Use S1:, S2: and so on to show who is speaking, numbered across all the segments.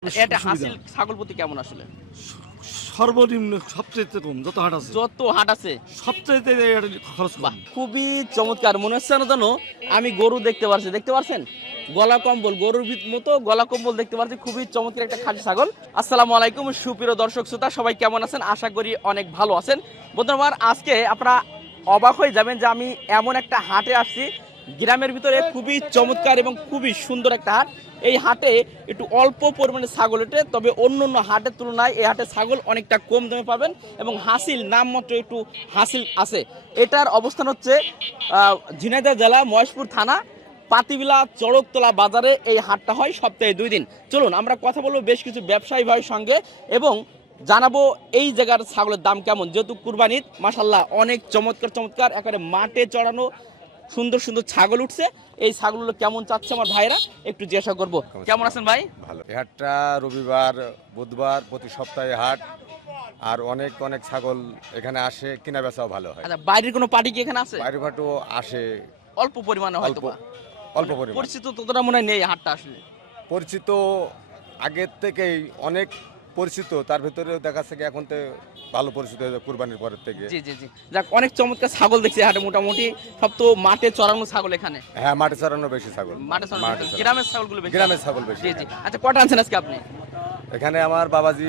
S1: এটা হাসিল ছাগল প্রতি কেমন আসলে?
S2: সর্বনিম্ন সবচেয়ে কম যত হাট আছে
S1: যত হাট আছে
S2: সবচেয়ে খরচ কম।
S1: খুবই চমৎকার মনে হচ্ছে না জানো আমি গরু দেখতে পারছেন গলা কম্বল গরুর মতো গলা কম্বল দেখতে পাচ্ছি, খুবই চমৎকার একটা খাঁটি ছাগল। আসসালামু আলাইকুম সুপ্রিয় দর্শক শ্রোতা, সবাই কেমন আছেন? আশা করি অনেক ভালো আছেন। বন্ধুরা আমার আজকে আপনারা অবাক হয়ে যাবেন যে আমি এমন একটা হাটে আসছি গ্রামের ভিতরে, খুবই চমৎকার এবং খুবই সুন্দর একটা হাট। এই হাটে একটু অল্প পরিমাণে ছাগল ওঠে, তবে অন্য অন্য হাটের তুলনায় এই হাটে ছাগল অনেকটা কম দামে পাবেন এবং হাসিল নামমাত্র একটু হাসিল আছে। এটার অবস্থান হচ্ছে ঝিনাইদহ জেলা মহেশপুর থানা পাতিবিলা চড়কতলা বাজারে এই হাটটা হয় সপ্তাহে 2 দিন। চলুন আমরা কথা বলবো বেশ কিছু ব্যবসায়ী ভাইয়ের সঙ্গে এবং জানাবো এই জায়গার ছাগলের দাম কেমন, যেহেতু কুরবানির মাশাল্লাহ অনেক চমৎকার একেবারে মাঠে চড়ানো সুন্দর সুন্দর ছাগল উঠছে। এই ছাগলগুলো কেমন চাচ্ছে আমার ভাইরা একটু জিজ্ঞাসা করবো। কেমন আছেন ভাই?
S3: ভালো। এই হাটটা রবিবার বুধবার প্রতি সপ্তাহে হাট, আর অনেক অনেক ছাগল এখানে আসে, কেনা বেচাও ভালো হয়।
S1: আচ্ছা, বাইরের কোনো পার্টি কি এখানে আছে?
S3: বাইরে ঘাটও আসে
S1: অল্প পরিমাণে হয়তো বা।
S3: অল্প পরিমাণ।
S1: পরিচিত ততটা মনে হয় নেই হাটটা আসলে।
S3: পরিচিত আগের থেকেই অনেক পরিচিত, তার ভিতরে দেখা যাচ্ছে কি এখন তো ভালো পরিচিত হয়েছে কুরবানির পরের থেকে।
S1: জি জি জি, যাক অনেক চমৎকার ছাগল দেখছি হাটে, মোটামুটি সব তো মাঠে চড়ানো ছাগল এখানে।
S3: হ্যাঁ, মাঠে চড়ানো বেশি ছাগল।
S1: মাঠে চড়ানো গ্রামের ছাগলগুলো বেশি।
S3: গ্রামের ছাগল বেশি।
S1: জি জি। আচ্ছা, কটা আনছেন আজকে আপনি?
S3: এখানে আমার বাবাজি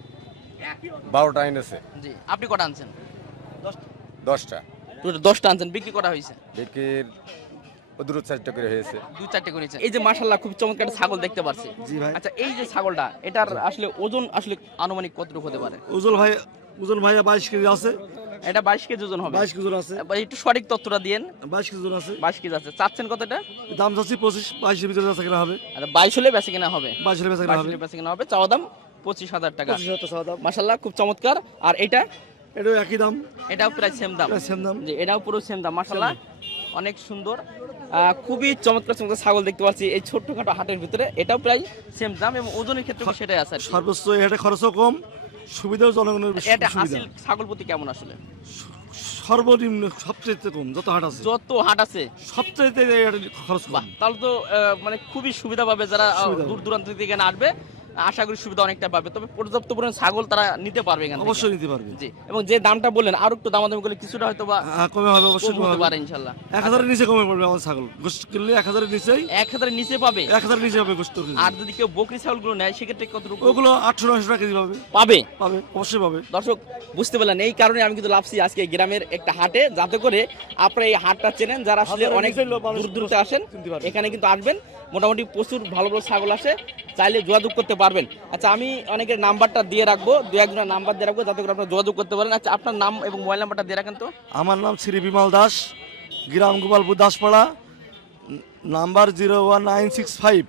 S3: 12টা এনেছে।
S1: জি, আপনি কটা আনছেন?
S3: 10টা।
S1: 10টা আনছেন, বিক্রি করা হয়েছে?
S3: বিক্রির দূর 4টা করে হয়েছে।
S1: 2-4টে করেছে। এই যে মাশাআল্লাহ খুব চমৎকার একটা ছাগল দেখতে পাচ্ছি।
S2: জি ভাই।
S1: আচ্ছা, এই যে ছাগলটা এটার আসলে ওজন আসলে আনুমানিক কতটুকু হতে পারে?
S2: ওজন ভাইয়া 22 কেজি আছে।
S1: এটা 22 কেজি ওজন হবে।
S2: 22 কেজি আছে।
S1: একটু সঠিক তথ্যটা দিয়েন।
S2: 22 কেজি ওজন আছে।
S1: 22 কেজি আছে। চাচ্ছেন কতটা?
S2: দাম চাচ্ছি 25 এর ভিতরে আছে কিনা হবে।
S1: আচ্ছা, 22 হলে বেচে কিনা হবে।
S2: 22 এর বেচা
S1: 22
S2: কিনা হবে।
S1: হলে বেচে কিনা হবে। চাওয়া দাম 25,000 টাকা।
S2: 25,000 টাকা দাম।
S1: মাশাআল্লাহ খুব চমৎকার। আর এটা?
S2: এটাও একই দাম।
S1: এটাও প্রায় সেম দাম।
S2: প্রায় সেম দাম।
S1: জি, এটাও পুরো সেম দাম। মাশাআল্লাহ অনেক সুন্দর, খুবই চমৎকার ছাগল দেখতে পাচ্ছি এই ছোট্টখাটো হাটের ভিতরে। এটাও প্রায় সেম দাম এবং ওজনের ক্ষেত্রে সেটাই আছে আর কি।
S2: সর্বোচ্চ এটা খরচও কম, সুবিধাও জনগণের বেশি।
S1: এটা হাসিল ছাগল প্রতি কেমন আসলে?
S2: সর্বনিম্ন সবচেয়ে কম যত হাট আছে
S1: যত হাট আছে
S2: সবচেয়ে খরচ কম।
S1: বাহ, তাহলে তো মানে খুবই সুবিধা পাবে যারা
S2: সুবিধা
S1: দূর দূরান্ত থেকে এখানে আসবে। আশা করি সুবিধা অনেকটা পাবে, তবে পর্যাপ্ত পরিমাণ ছাগল তারা নিতে পারবে এখানে থেকে।
S2: অবশ্যই নিতে পারবে।
S1: জি, এবং যে দামটা বললেন আর একটু দামাদামি করলে কিছুটা হয়তো বা
S2: কমে হবে, অবশ্যই
S1: কম
S2: কমে
S1: হতে
S2: হবে।
S1: পারে ইনশাআল্লাহ।
S2: 1000 এর নিচে কমে পড়বে আমার ছাগল। গোশত কিনলে 1000 এর নিচেই
S1: 1000 এর নিচে পাবে।
S2: 1000 এর নিচে হবে গোশত।
S1: আর যদি কেউ বকরি ছাগলগুলো নেয় সেক্ষেত্রে কতটুকু
S2: ওগুলো 800-900 টাকা কেজি পাবে।
S1: পাবে?
S2: পাবে, অবশ্যই পাবে।
S1: দর্শক বুঝতে পারলেন, এই কারণে আমি কিন্তু লাভছি আজকে গ্রামের একটা হাটে, যাতে করে আপনারা এই হাটটা চেনেন, যারা আসলে অনেক দূর দূরতে আসেন এখানে কিন্তু আসবেন। মোটামুটি প্রচুর ভালো ভালো ছাগল আসে, চাইলে যোগাযোগ করতে পারবেন। আচ্ছা, আমি অনেকের নাম্বারটা দিয়ে রাখবো, 2-1 নাম্বার দিয়ে রাখবো যাতে করে আপনারা যোগাযোগ করতে পারেন। আচ্ছা, আপনার নাম এবং মোবাইল নাম্বারটা দিয়ে রাখেন তো।
S2: আমার নাম শ্রী বিমল দাস, গ্রাম গোপালপুর দাসপাড়া, নাম্বার 01965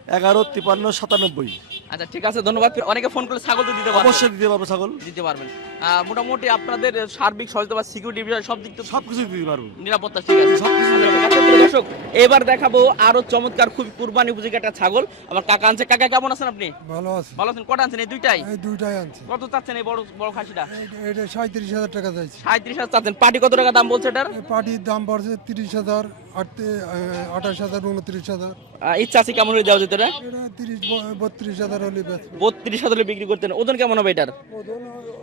S2: 115397।
S1: আচ্ছা ঠিক আছে, ধন্যবাদ। অনেকে ফোন করলে ছাগল তো দিতে পারবেন?
S2: অবশ্যই দিতে পারবো ছাগল।
S1: দিতে পারবেন। মোটামুটি আপনাদের সার্বিক সহায়তা বা সিকিউরিটি বিষয় সব দিক থেকে
S2: সবকিছু দিতে পারবো।
S1: নিরাপত্তা ঠিক আছে?
S2: সবকিছু
S1: আচ্ছা, ঠিক আছে। প্রিয় দর্শক, এবার দেখাবো আরো চমৎকার খুব কুরবানি উপযোগী একটা ছাগল। আমার কাকা আনছে। কাকা কেমন আছেন আপনি?
S4: ভালো আছে।
S1: ভালো আছেন। কটা আনছেন? এই দুইটাই?
S4: এই দুইটাই আনছি।
S1: কত চাচ্ছেন এই বড় বড় খাসিটা?
S4: এটা 37,000 টাকা চাইছি।
S1: 37,000 চাচ্ছেন। পাটি কত টাকা দাম বলছে এটার?
S4: এই পাটির দাম পড়ছে 30,000, 28,000, 29,000।
S1: ইচ্ছা আছে কেমন হলে দেওয়া যেত এটা?
S4: এটা 32,000 হলে বেচবো।
S1: 32,000 হলে বিক্রি করতেন। ওজন কেমন হবে এটার?
S4: ওজন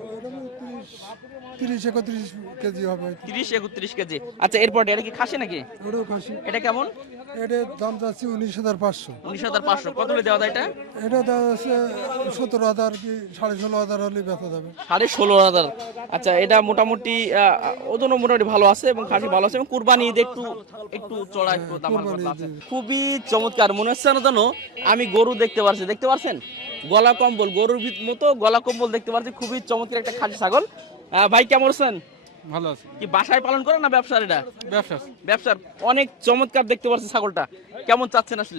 S4: 30-31 কেজি হবে।
S1: 30-31 কেজি। আচ্ছা, এরপর এটা কি খাসি নাকি?
S4: ওটাও খাসি।
S1: এটা কেমন?
S4: এটার দাম চাচ্ছি 19,500।
S1: 19,500। কত হলে দেওয়া যায় এটা?
S4: এটা দেওয়া আছে 17,000 কি 16,500 হলে বেচা যাবে।
S1: 16,500। আচ্ছা, এটা মোটামুটি ওজনও মোটামুটি ভালো আছে এবং খাসি ভালো আছে এবং কুরবানি ঈদে একটু একটু চড়া একটু দাম আছে। খুবই চমৎকার মনে হচ্ছে না জানো আমি গরু দেখতে পারছেন গলা কম্বল গরুর মতো গলা কম্বল দেখতে পাচ্ছি, খুবই চমৎকার একটা খাসি ছাগল। ভাই কেমন আছেন?
S5: ভালো আছে।
S1: কি বাসায় পালন করেন না ব্যবসার? এটা
S5: ব্যবসা।
S1: ব্যবসার। অনেক চমৎকার দেখতে পাচ্ছি ছাগলটা। কেমন চাচ্ছেন আসলে?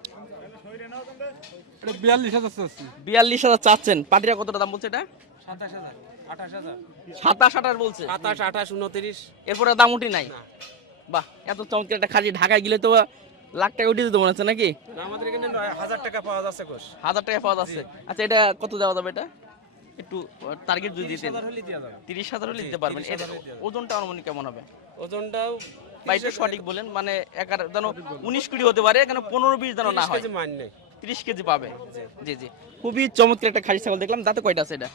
S5: এটা 42,000 চাচ্ছি।
S1: 42,000 চাচ্ছেন। পাটিরা কতটা দাম বলছে এটা?
S5: 27,000, 28,000,
S1: 27-28 বলছে।
S5: 27, 28, 29।
S1: এরপরে দাম উঠি নাই? বাহ, এত চমৎকার একটা খাসি ঢাকায় গেলে তো লাখ টাকা উঠে যেতে মনে হচ্ছে নাকি?
S5: আমাদের এখানে 1,000 টাকা পাওয়া যাচ্ছে কোষ।
S1: 1000 টাকা পাওয়া যাচ্ছে। আচ্ছা, এটা কত দেওয়া যাবে? এটা একটু টার্গেট যদি দিতেন।
S5: 30,000 হলে দেওয়া যাবে।
S1: 30,000 হলে দিতে পারবেন। এর ওজনটা অনুমানিক কেমন হবে?
S5: ওজনটাও
S1: বা একটু সঠিক বলেন, মানে জানো 19 কোটি হতে পারে, কেন 15-20 যেন না হয়।
S5: 30 কেজি মান নেই।
S1: 30 কেজি পাবে। জি জি, খুবই চমৎকার একটা খাসি ছাগল দেখলাম। দাঁতে কয়টা আছে এটা?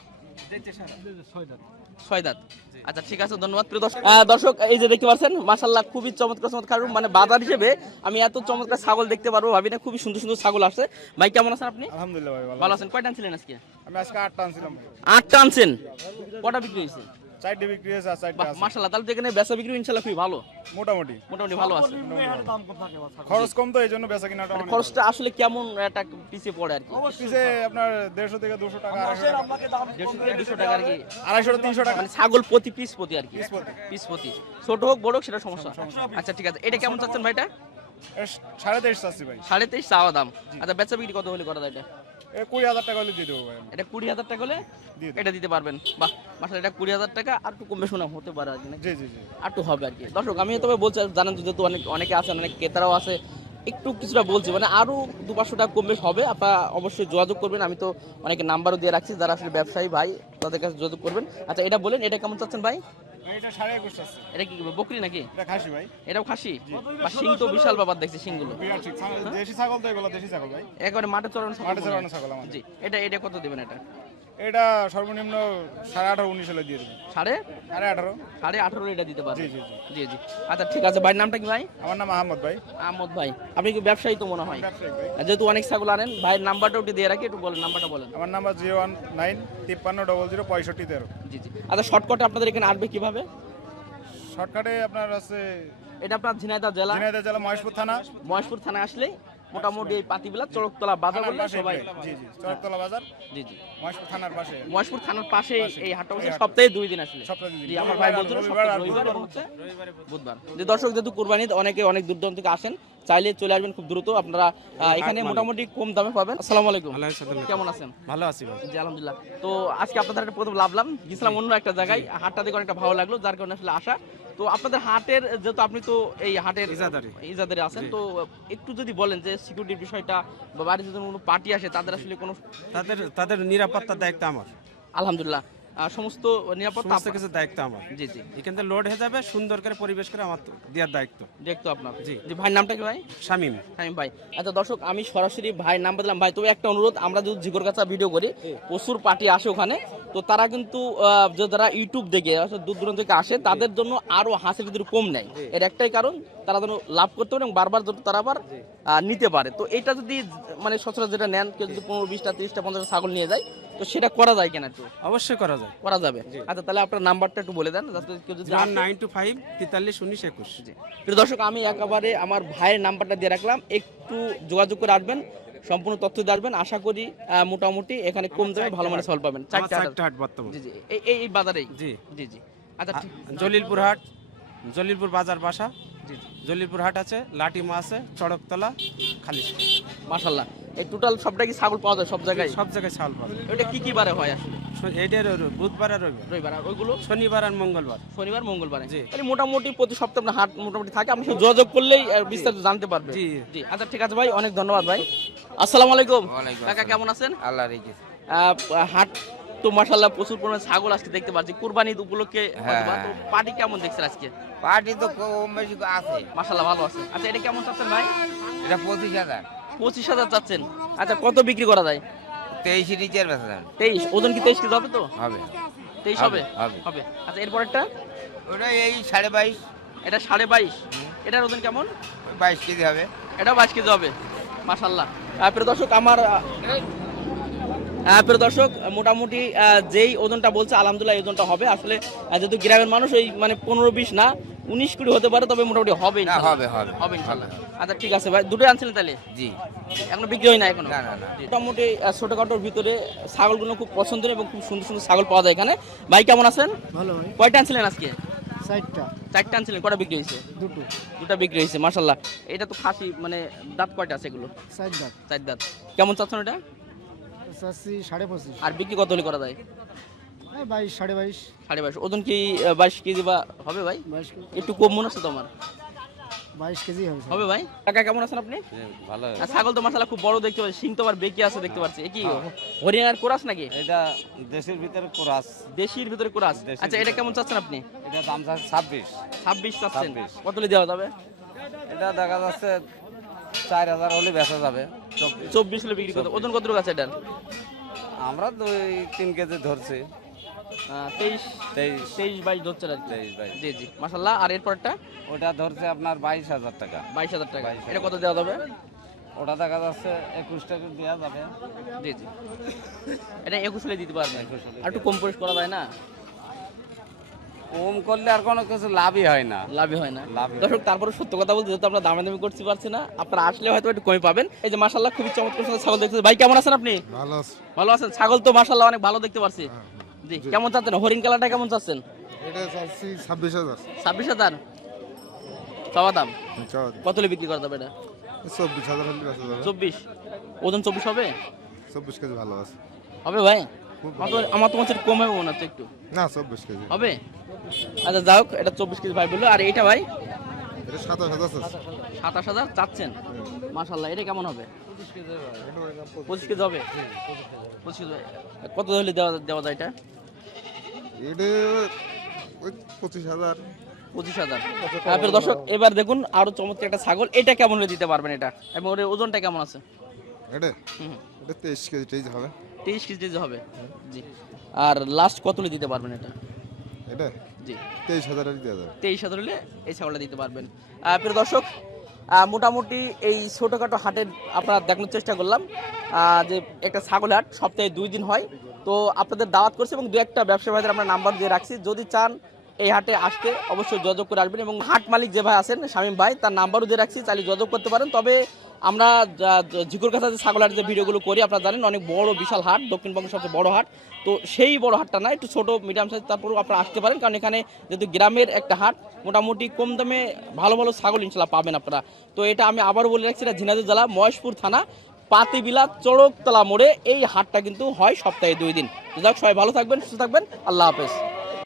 S1: 6 দাঁত। আচ্ছা ঠিক আছে, ধন্যবাদ। প্রিয় দর্শক, দর্শক এই যে দেখতে পাচ্ছেন মাশাআল্লাহ খুবই চমৎকার চমৎকার, মানে বাজার হিসেবে আমি এত চমৎকার ছাগল দেখতে পারবো ভাবি না। খুবই সুন্দর সুন্দর ছাগল আসছে। ভাই কেমন আছেন আপনি?
S3: আলহামদুলিল্লাহ ভাই
S1: ভালো আছেন। কয়টা আনছিলেন আজকে?
S3: আমি আজকে 8টা আনছিলাম।
S1: 8টা আনছেন। কটা বিক্রি হয়েছে?
S3: 4টে বিক্রি হয়েছে আর 4টে আছে।
S1: মাশাআল্লাহ, তাহলে তো এখানে বেচা বিক্রি ইনশাআল্লাহ খুবই ভালো,
S3: মোটামুটি
S1: মোটামুটি ভালো আছে।
S3: খরচ কম তো এই জন্য বেচা কিনাটা
S1: মানে খরচটা আসলে কেমন একটা পিছিয়ে পড়ে আর কি?
S3: পিছে আপনার 150 থেকে 200 টাকা
S1: 150 থেকে 200 টাকা আর কি,
S3: 250 300 টাকা
S1: মানে ছাগল প্রতি পিস প্রতি আর কি,
S3: প্রতি।
S1: পিস প্রতি, ছোট হোক বড় হোক সেটা সমস্যা। আচ্ছা ঠিক আছে, এটা কেমন চাচ্ছেন ভাইটা?
S3: 23.5 চাচ্ছি ভাই।
S1: 23.5 চাওয়া দাম। আচ্ছা বেচা বিক্রি কত হলে করা যায় এটা?
S3: 20,000 টাকা হলে দিয়ে দেবো ভাই।
S1: এটা 20,000 টাকা হলে
S3: দিয়ে দেবো।
S1: এটা দিতে পারবেন? বাহ মাশাআল্লাহ, এটা 20,000 টাকা। আর একটু কমবে শোনা হতে পারে আর কি নাকি?
S3: জি জি জি।
S1: আর একটু হবে আর কি। দর্শক আমি তবে বলছি, জানেন তো যেহেতু অনেকে আছেন, অনেক ক্রেতারাও আছে, একটু কিছুটা বলছি, মানে আরো 200-500 টাকা কমবে হবে। আপনারা অবশ্যই যোগাযোগ করবেন। আমি তো অনেকে নাম্বারও দিয়ে রাখছি, যারা আসলে ব্যবসায়ী ভাই তাদের কাছে যোগাযোগ করবেন। আচ্ছা এটা বলেন, এটা কেমন চাচ্ছেন ভাই?
S3: এটা 21.5 চাচ্ছি।
S1: এটা কি বকরি নাকি?
S3: এটা খাসি ভাই।
S1: এটাও খাসি? বা শিং তো বিশাল ব্যাপার দেখছি, শিংগুলো
S3: বিরাট ঠিক। দেশি ছাগল তো এগুলো দেশি ছাগল ভাই।
S1: একেবারে মাঠে চড়ানো ছাগল
S3: মাঠে
S1: মনে হয়।
S3: চড়ানো ছাগল আমাদের।
S1: জি, এটা কত দিবেন? এটা
S3: এটা সর্বনিম্ন 18.5-19 হলে দিয়ে দেবো।
S1: 18.5 18.5 এটা দিতে পারবেন?
S3: জি জি জি।
S1: জি জি। আচ্ছা ঠিক আছে, ভাইয়ের নামটা কি ভাই?
S3: আমার নাম আহমদ ভাই।
S1: আহমদ ভাই, আপনি কি ব্যবসায়ী তো মনে হয়?
S3: ব্যবসায়িক ভাই।
S1: আর যেহেতু অনেক ছাগল আনেন, ভাইয়ের নাম্বারটা ওটি দিয়ে রাখি, একটু বলেন নাম্বারটা বলেন।
S3: আমার নাম্বার 01953006513।
S1: জি জি। আচ্ছা শর্টকাটে আপনাদের এখানে আসবে কিভাবে?
S3: শর্টকাটে আপনার আছে
S1: এটা আপনার ঝিনাইদহ জেলা,
S3: ঝিনাইদহ জেলা মহেশপুর থানা।
S1: মহেশপুর থানায় আসলে মোটামুটি এই পাতিবিলা চড়কতলা বাজার
S3: থানার
S1: বললে
S3: পাশে
S1: সবাই।
S3: ভাই। জি জি, চরকতলা বাজার
S1: জি জি,
S3: মহেশপুর থানার পাশে।
S1: মহেশপুর থানার পাশেই
S3: পাশে।
S1: এই হাটটা বসে
S3: এই হাট।
S1: সপ্তাহে 2 দিন আসলে।
S3: সপ্তাহে 2 দিন।
S1: জি, আমার ভাই বলছিল সপ্তাহে রবিবার এবং হচ্ছে বুধবার। যে দর্শক যেহেতু কুরবানি অনেকে অনেক দূর দূরান্ত থেকে আসেন, চাইলে চলে আসবেন খুব দ্রুত। আপনারা এখানে মোটামুটি কম দামে পাবেন। আসসালামু আলাইকুম, কেমন আছেন?
S5: ভালো আছি ভাই।
S1: জি আলহামদুলিল্লাহ। তো আজকে আপনাদের হাটে প্রথম লাভলাম, গেছিলাম অন্য একটা জায়গায়, হাটটা দেখে অনেকটা ভালো লাগলো, যার কারণে আসলে আসা। তো আপনাদের হাটের যেহেতু আপনি তো এই হাটের ইজাদারে আছেন, তো একটু যদি বলেন যে সিকিউরিটির বিষয়টা, বা বাড়িতে যদি কোনো পার্টি আসে তাদের আসলে কোনো,
S5: তাদের নিরাপত্তার দায়িত্ব আমার,
S1: আলহামদুলিল্লাহ সমস্ত নিরাপত্তা
S5: সমস্ত কিছু দায়িত্ব আমার।
S1: জি জি,
S5: এখান থেকে লোড হয়ে যাবে, সুন্দর করে পরিবেশ করে আমার দেওয়ার দায়িত্ব।
S1: দেখতো আপনার।
S5: জি।
S1: জি, ভাইয়ের নামটা কি ভাই?
S5: শামীম।
S1: শামীম ভাই। আচ্ছা দর্শক, আমি সরাসরি ভাইয়ের নাম্বার দিলাম। ভাই তবে একটা অনুরোধ, আমরা যদি ঝিকরগাছা ভিডিও করি, প্রচুর পার্টি আসে ওখানে, তো তারা কিন্তু যারা ইউটিউব দেখে দূর দূরান্ত থেকে আসে, তাদের জন্য আরো হাসির ভিতরে কম নেয়। এর একটাই কারণ, তারা যেন লাভ করতে পারে এবং বারবার যেন তারা আবার নিতে পারে। তো এটা যদি মানে সচরাচর যেটা নেন, কেউ যদি 15, 20টা, 30টা, 50টা ছাগল নিয়ে যায়, তো সেটা করা যায় কিনা? একটু
S5: অবশ্যই করা যায়।
S1: করা যাবে। আচ্ছা তাহলে আপনার নাম্বারটা একটু বলে দেন, যাতে কেউ যদি আসে।
S5: 925 43 19 21।
S1: জি। প্রিয় দর্শক, আমি একেবারে আমার ভাইয়ের নাম্বারটা দিয়ে রাখলাম, একটু যোগাযোগ করে আসবেন, সম্পূর্ণ তথ্য দিয়ে আসবেন। আশা করি মোটামুটি এখানে কম দামে ভালো মানের ছাগল পাবেন।
S5: আমার
S1: 4টা
S5: চারটা হাট বর্তমান।
S1: জি জি, এই বাজারেই।
S5: জি।
S1: জি জি। আচ্ছা ঠিক।
S5: জলিলপুর হাট, জলিলপুর বাজার বাসা,
S1: জি জি,
S5: জলিলপুর হাট আছে, লাটিমা আছে, চড়কতলা, খালিশ।
S1: মাশাআল্লাহ। এই টোটাল সবটা কি ছাগল পাওয়া যায় সব জায়গায়?
S5: সব জায়গায় ছাগল পাবে।
S1: ওইটা কি কি বারে হয় আসলে?
S5: এইটার বুধবার আর রবিবার,
S1: রবিবার। আর ওইগুলো
S5: শনিবার আর মঙ্গলবার।
S1: শনিবার মঙ্গলবারে।
S5: জি।
S1: তাহলে মোটামুটি প্রতি সপ্তাহে আপনার হাট মোটামুটি থাকে, আপনি শুধু যোগাযোগ করলেই বিস্তারিত জানতে পারবেন।
S5: জি।
S1: জি। আচ্ছা ঠিক আছে ভাই, অনেক ধন্যবাদ ভাই। আসসালামু আলাইকুম।
S6: ওয়ালাইকুম
S1: কাকা কেমন আছেন?
S6: আল্লাহ রেখেছে।
S1: হাট তো মাশাআল্লাহ প্রচুর পরিমাণে ছাগল আজকে দেখতে পাচ্ছি, কুরবানি ঈদ উপলক্ষে
S6: হ্যাঁ।
S1: হয়তোবা। তো পার্টি কেমন দেখছেন আজকে?
S6: পার্টি তো কম বেশি আছে।
S1: মাশাআল্লাহ ভালো আছে। আচ্ছা এটা কেমন চাচ্ছেন ভাই?
S6: এটা 25,000।
S1: 25,000 চাচ্ছেন। আচ্ছা কত বিক্রি করা যায়?
S6: 23 নিচের বেচা যাবে।
S1: 23। ওজন কি 23 কেজি হবে? তো
S6: হবে
S1: 23 হবে।
S6: হবে।
S1: হবে। আচ্ছা এরপরেরটা?
S6: ওটা এই 22.5।
S1: এটা 22.5। এটার ওজন কেমন?
S6: 22 কেজি হবে।
S1: এটাও 22 কেজি হবে। মাশাআল্লাহ। প্রিয় দর্শক, আমার প্রিয় দর্শক, মোটামুটি যেই ওজনটা বলছে আলহামদুলিল্লাহ এই ওজনটা হবে। আসলে যেহেতু গ্রামের মানুষ, ওই মানে 15-20 না 19 কুড়ি হতে পারে, তবে মোটামুটি হবে
S6: না
S1: ইনশাআল্লাহ।
S6: হবে হবে
S1: হবে ইনশাআল্লাহ।
S6: হবে।
S1: আচ্ছা ঠিক আছে ভাই, দুটোই আনছিলেন তাহলে?
S6: জি।
S1: এখনো বিক্রি হয় না এখনো?
S6: না না না।
S1: মোটামুটি ছোটখাটোর ভিতরে ছাগলগুলো খুব পছন্দের এবং খুব সুন্দর সুন্দর ছাগল পাওয়া যায় এখানে। ভাই কেমন আছেন?
S4: ভালো হয়।
S1: কয়টা আনছিলেন আজকে?
S4: 4টা।
S1: 4টা আনছিলেন। কয়টা বিক্রি হয়েছে? দুটো বিক্রি হয়েছে। মাশাআল্লাহ। এটা তো খাসি, মানে দাঁত কয়টা আছে এগুলো?
S4: 4 দাঁত।
S1: 4 দাঁত। কেমন চাচ্ছেন এটা?
S4: চাচ্ছি 25.5।
S1: আর বিক্রি কত হলে করা যায়?
S4: 22, 22.5।
S1: 22.5। ওজন কি 22 কেজি বা হবে ভাই?
S4: 22 কেজি।
S1: একটু কম মনে হচ্ছে তোমার।
S4: 22 কেজি হবে।
S1: হবে ভাই। কাকা কেমন আছেন আপনি?
S5: ভালো।
S1: আর ছাগল তো মাশাআল্লাহ খুব বড় দেখতে পাচ্ছি, শিং তো আবার বেঁকে আছে দেখতে পাচ্ছি। এ কি হরিয়ানার কোরাস নাকি?
S5: এটা দেশের ভিতরে কোরাস।
S1: দেশির ভিতরে কোরাস।
S5: দেশির
S1: আচ্ছা এটা কেমন চাচ্ছেন আপনি?
S5: এটা দাম আছে 26।
S1: 26 চাচ্ছেন।
S5: 26
S1: কত হলে দেওয়া যাবে?
S5: এটা দেখা যাচ্ছে 4,000 হলে বেচা যাবে।
S1: 24 হলে বিক্রি করতে। ওজন কতটুকু আছে এটার?
S5: আমরা 2-3 কেজি ধরছি।
S1: 23 22 ধরছে আর কি।
S5: 23-22
S1: জি জি মাশাআল্লাহ। আর এরপরটা
S5: ওটা ধরছে আপনার 22,000 টাকা।
S1: 22,000 টাকা।
S5: 22,000
S1: এটা কত দেওয়া যাবে?
S5: ওটা দেখা যাচ্ছে 21 টাকা দেওয়া যাবে।
S1: জি জি এটা 21 হলে দিতে পারবেন।
S5: 21 হলে
S1: আর একটু কম করে করা যায় না?
S5: কম করলে আর কোনো কিছু লাভই হয় না।
S1: লাভই হয় না।
S5: লাভই হয়
S1: দর্শক তারপরে সত্য কথা বলতে যেহেতু আমরা দামাদামি করতে পারছি না, আপনারা আসলে হয়তো একটু কমে পাবেন। এই যে মাশাআল্লাহ খুবই চমৎকার সুন্দর ছাগল দেখতেছেন। ভাই কেমন আছেন আপনি?
S4: ভালো আছে।
S1: ভালো আছেন? ছাগল তো মাশাআল্লাহ অনেক ভালো দেখতে পারছি। জি কেমন চাচ্ছেন? হরিণ কালারটা কেমন চাচ্ছেন?
S4: এটা চাচ্ছি 26,000।
S1: 26,000 চাওয়া দাম। কত হলে বিক্রি করা যাবে এটা?
S4: 24,000 হলে বেচা যাবে।
S1: 24 ওজন 24 হবে?
S4: 24 কেজি ভালো আছে।
S1: হবে ভাই? আমার তো মনে হচ্ছে কম হবে মনে হচ্ছে একটু।
S4: না 24 কেজি।
S1: হবে? আচ্ছা যাই হোক, এটা 24 কেজি ভাই বললো। আর এইটা ভাই?
S4: এটা 27,000 আছে।
S1: 27,000 চাচ্ছেন? মাশাআল্লাহ। এটা কেমন হবে? 25 কেজি হবে? 25 কেজি। কত হলে দেওয়া যায় এটা?
S4: এটা ওই 25,000।
S1: 25,000। তারপরে দর্শক এবার দেখুন আরো চমৎকার একটা ছাগল। এটা কেমন হলে দিতে পারবেন এটা? এবং ওর ওজনটা কেমন আছে?
S4: এটা
S1: হুম
S4: এটা 23 কেজি টেজি হবে।
S1: 23 কেজি হবে। জি। আর লাস্ট কত হলে দিতে পারবেন এটা?
S4: এটা
S1: জি
S4: 23,000 এর দেওয়া যাবে।
S1: 23,000 হলে এই ছাগলটা দিতে পারবেন। প্রিয় দর্শক মোটামুটি এই ছোটোখাটো হাটের আপনারা দেখানোর চেষ্টা করলাম যে একটা ছাগল হাট সপ্তাহে 2 দিন হয়। তো আপনাদের দাওয়াত করছি এবং 2-1টা ব্যবসা ভাইদের আমরা নাম্বার দিয়ে রাখছি। যদি চান এই হাটে আসতে অবশ্যই যোগাযোগ করে আসবেন। এবং হাট মালিক যে ভাই আছেন শামীম ভাই, তার নাম্বারও দিয়ে রাখছি, চাইলে যোগাযোগ করতে পারেন। তবে আমরা ঝিকুর কাছা যে ছাগল হাটের যে ভিডিওগুলো করি আপনারা জানেন অনেক বড় বিশাল হাট, দক্ষিণবঙ্গের সবচেয়ে বড় হাট। তো সেই বড় হাটটা না, একটু ছোটো মিডিয়াম সাইজ, তারপরেও আপনারা আসতে পারেন। কারণ এখানে যেহেতু গ্রামের একটা হাট, মোটামুটি কম দামে ভালো ভালো ছাগল ইনশাল্লাহ পাবেন আপনারা। তো এটা আমি আবারও বলে রাখছি, এটা ঝিনাইদহ জেলা মহেশপুর থানা পাতিবিলা চড়কতলা মোড়ে এই হাটটা কিন্তু হয় সপ্তাহে 2 দিন। যাক সবাই ভালো থাকবেন, সুস্থ থাকবেন। আল্লাহ হাফেজ।